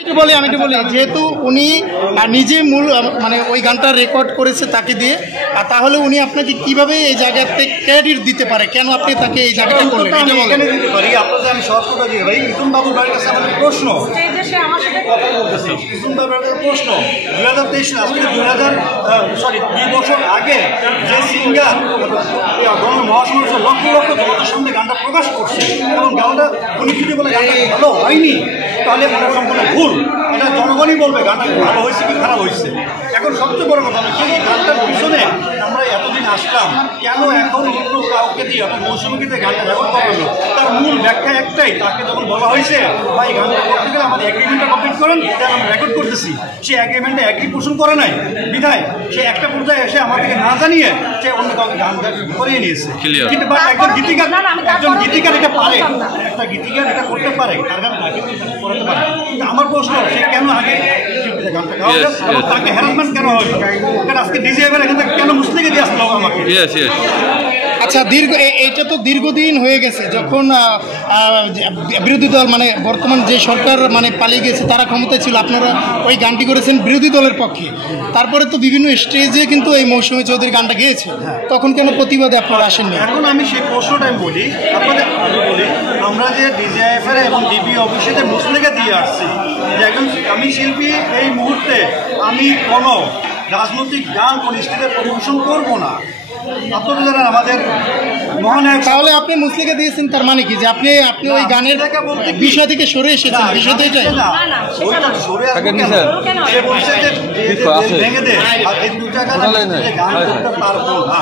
আমি একটু বলি যেহেতু উনি নিজে মূল মানে ওই গানটা রেকর্ড করেছে তাকে দিয়ে, আর তাহলে উনি আপনাকে কিভাবে এই জায়গাতে ক্রেডিট দিতে পারে, কেন আপনি তাকে এই জায়গাটা করলেন? এখানে দিতে পারি আপনাদের, আমি সহজ করে দিই ভাই। মিথুন বাবুর বাড়ির কাছে আমাদের প্রশ্ন, কথা বলতেছি। মিথুন বাবুর প্রশ্ন 2023 আজকে 2 বছর আগে যে সিঙ্গার মহাসমাবেশ লক্ষ লক্ষ জনতার সামনে গানটা প্রকাশ করছে এবং গানটা উনি যদি বলে গানটা ভালো হয়নি তাহলে এটা সম্পূর্ণ ভুল। এটা জনগণই বলবে গানটা ভালো হয়েছে কি খারাপ হয়েছে। এখন সবচেয়ে বড় কথা হচ্ছে এই গানটার পিছনে আমরা এতদিন আসলাম কেন এখন অন্য কাউকে দিয়ে আপনি মৌসুমীতে গানটা রেকর্ড করালো, তার মূল ব্যাখ্যা একটাই, তাকে যখন বলা হয়েছে ভাই গানটা করতে গেলে আমাদের এগ্রিমেন্টটা কমপ্লিট করেন, তাই আমরা রেকর্ড করতেছি, সে এগ্রিমেন্টে এগ্রি পোষণ করে নাই বিধায় সে একটা পর্যায়ে এসে আমাদেরকে না জানিয়ে সে অন্য কাউকে গান করিয়ে নিয়েছে। কিন্তু একজন গীতিকার এটা পারে, একটা গীতিকার এটা করতে পারে, তার গান তাকে করতে পারে। কিন্তু আমার প্রশ্ন সে কেন আগে গানটা গাওয়া তাকে হ্যারাসমেন্ট কেন হয়? কারণ আজকে ডিজে এবার এখান থেকে কেন মুসলিমকে দিয়ে আসতে হবে আমাকে? আচ্ছা, এইটা তো দীর্ঘদিন হয়ে গেছে, যখন বিরোধী দল মানে বর্তমান যে সরকার মানে পালিয়ে গেছে তারা ক্ষমতায় ছিল, আপনারা ওই গানটি করেছেন বিরোধী দলের পক্ষে, তারপরে তো বিভিন্ন স্টেজে কিন্তু এই মৌসুমী চৌধুরী গানটা গেয়েছে, তখন কেন প্রতিবাদে আপনারা আসেননি? এখন আমি সেই প্রশ্নটাই বলি আপনাদের, আমরা যে ডিজিআইএফের এবং ডিবি অফিসে যে মুসলিমকে দিয়ে আসছি যে একজন আমি শিল্পী, এই মুহূর্তে আমি কোনো রাজনৈতিক গান কোনো স্টেজে পরিবেশন করবো না। আপনারা যারা আমাদের মহানায়ক, তাহলে আপনি মুসলিমকে দিয়েছেন, তার মানে কি যে আপনি ওই গানের বিষয় থেকে সরে এসেছেন? বিষয়টা এটাই ওইটা সরে আসবে সে বলছে যে ভেঙে দে আর এই দু টাকা গান করতে পারবো না,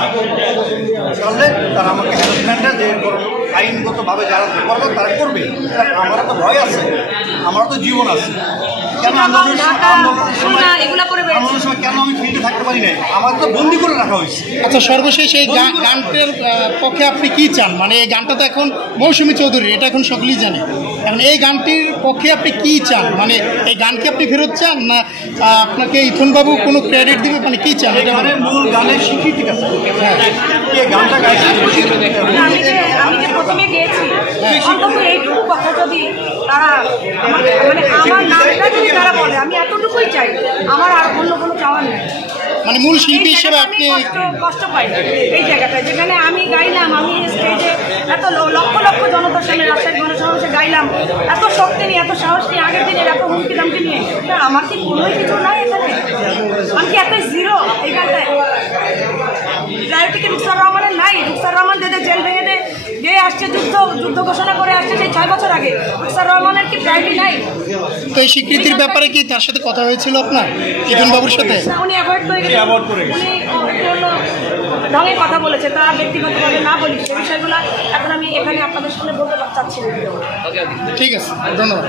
তাহলে তারা আমাকে হ্যারাসমেন্টে যে আইনগতভাবে যারা করবে তারা করবে। আমারও তো ভয় আছে, আমারও তো জীবন আছে। কেন আন্দোলনের সময় কেন আমি ফিল্ডে থাকতে পারি নাই? আমার তো বন্দি করে রাখা হয়েছে। আচ্ছা, সর্বশেষ এই গানটার পক্ষে আপনি কি চান? মানে এই গানটা তো এখন মৌসুমী চৌধুরী, এটা এখন সকলেই জানে, এখন এই গানটির পক্ষে আপনি কি চান? মানে এই গানকে আপনি ফেরত চান, না আপনাকে ইথন বাবু কোনো ক্রেডিট দিবে, মানে কি চান? এটা মানে মূল গানের স্বীকৃতি আছে, গানটা গাইছে আমি যে প্রথমে গিয়েছি অন্তত এইটুকু কথা যদি তারা মানে আমার নামটা যদি তারা বলে, আমি এতটুকুই চাই, আমার আর অন্য কোনো চাওয়া নেই। মানে মূল শিল্পী হিসেবে আপনি কষ্ট পাই এই জায়গাটায়, যেখানে আমি গাইলাম, আমি স্টেজে এত লক্ষ লক্ষ জনতার সামনে রাজশাহী গণসমাবেশে গাইলাম, এত শক্তি নিয়ে, এত সাহস নিয়ে, আগের দিনের এত হুমকি দামকি নিয়ে, আমার কি কোনোই কিছু নাই এখানে? আমি কি এত জিরো এই গানটায়? রায়টিকে রুকসার রহমানের নাই, রুকসার রহমান দেদে জেল ভেঙে দিয়ে আসছে, যুদ্ধ ঘোষণা করে আসছে সেই 6 বছর আগে। রুকসার রহমানের কি প্রায়োরিটি নাই? তো এই স্বীকৃতির ব্যাপারে কি তার সাথে কথা হয়েছিল আপনার ইথন বাবুর সাথে? উনি অ্যাভয়েড করে গেছেন, উনি অন্য ঢঙে কথা বলেছে, তার ব্যক্তিগতভাবে না বলি সে বিষয়গুলো এখন আমি এখানে আপনাদের সামনে বলতে চাচ্ছি না। ঠিক আছে, ধন্যবাদ।